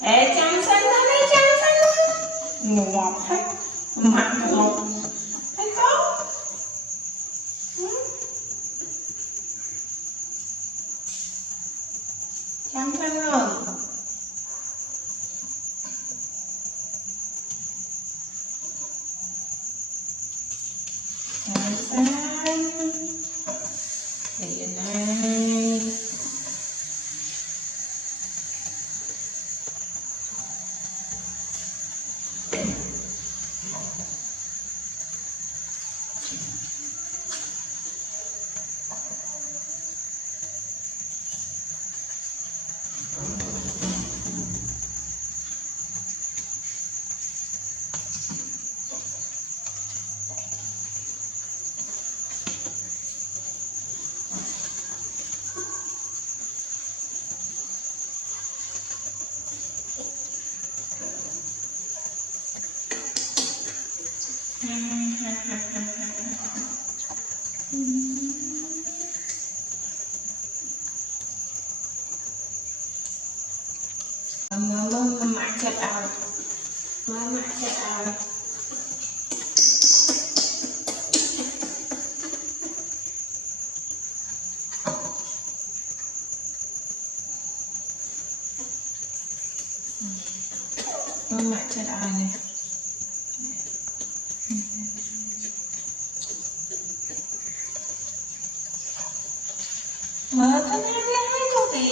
Ê, chăm xanh lên đi, chăm xanh lên. Ngủ ngọt hết, mặt ngọt. Thấy không? Chăm xanh rồi. Chăm xanh. Để này. Mama get out. Mama get out. Mama get out này. Mở thân ra hai cô tí.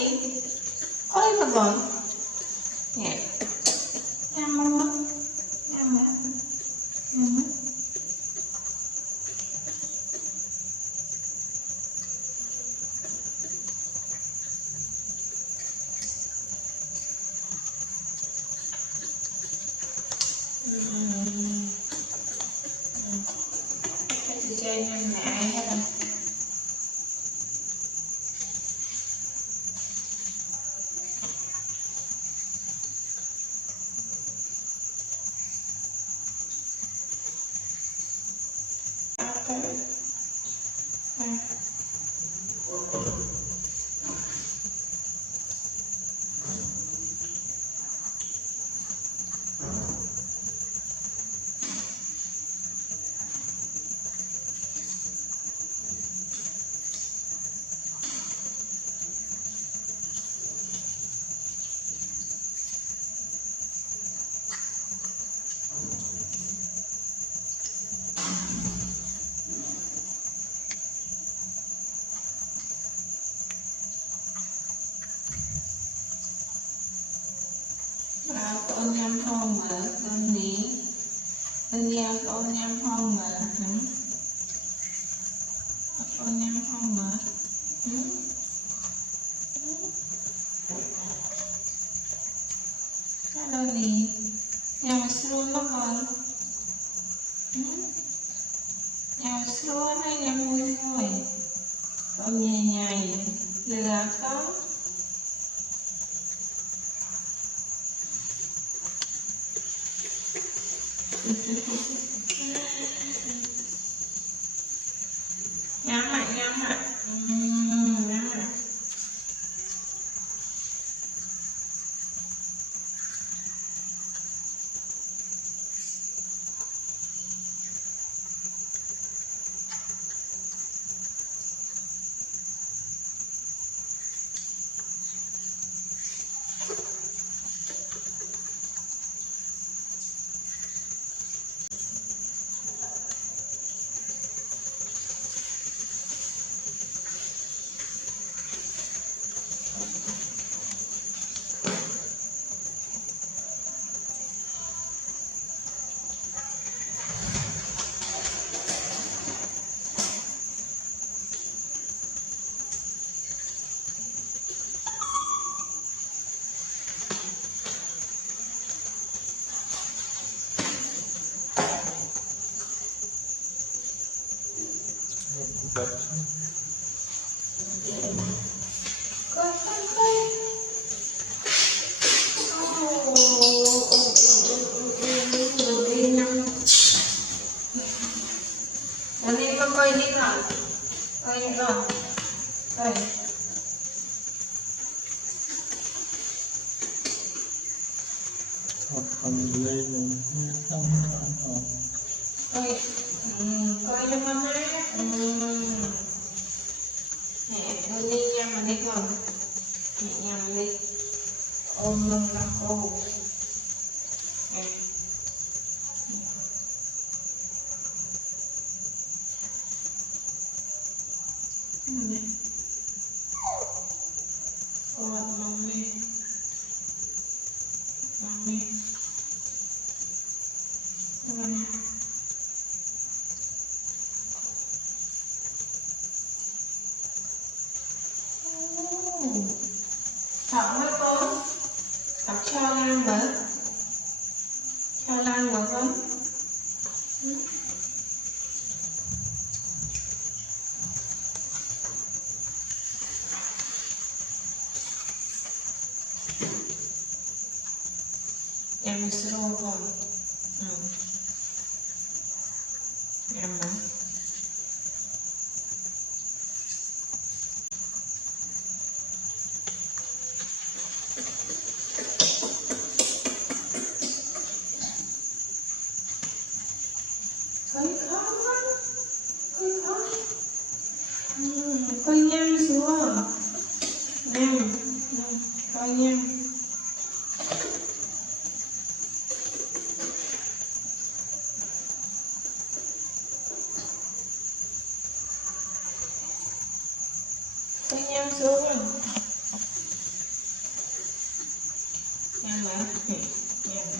Ôi mà còn. Nè. Nhắm mama. Nhắm mama. Nhắm. Cái gì chơi nhắm lại hết rồi. Con nhắm không mà con ní con nhắm không mà con nhắm không mà hello ní nhắm xuống nó con nhắm xuống hay nhắm vui vui con nhẹ nhàng lừa con. Nhắm lại nhắm lại nhắm lại. Ini mah coi đi nào. Coi như nào. Coi. phần lên xong rồi Coi. Coi cho mama. Nè, coi đi nha mà đi con. Nhẹ nhàng đi. Ôm lưng là khô. Nè. Nè. Ôm mami. Mami. Nè. Thở với con. Đọc cho Lan mở. Cho Lan mở con. Em slow con. Em mà. Coi khó quá. Coi khó. Coi nhanh xuống. Nhanh. Coi nhanh. Coi nhanh xuống. Nhanh mà. Nhanh.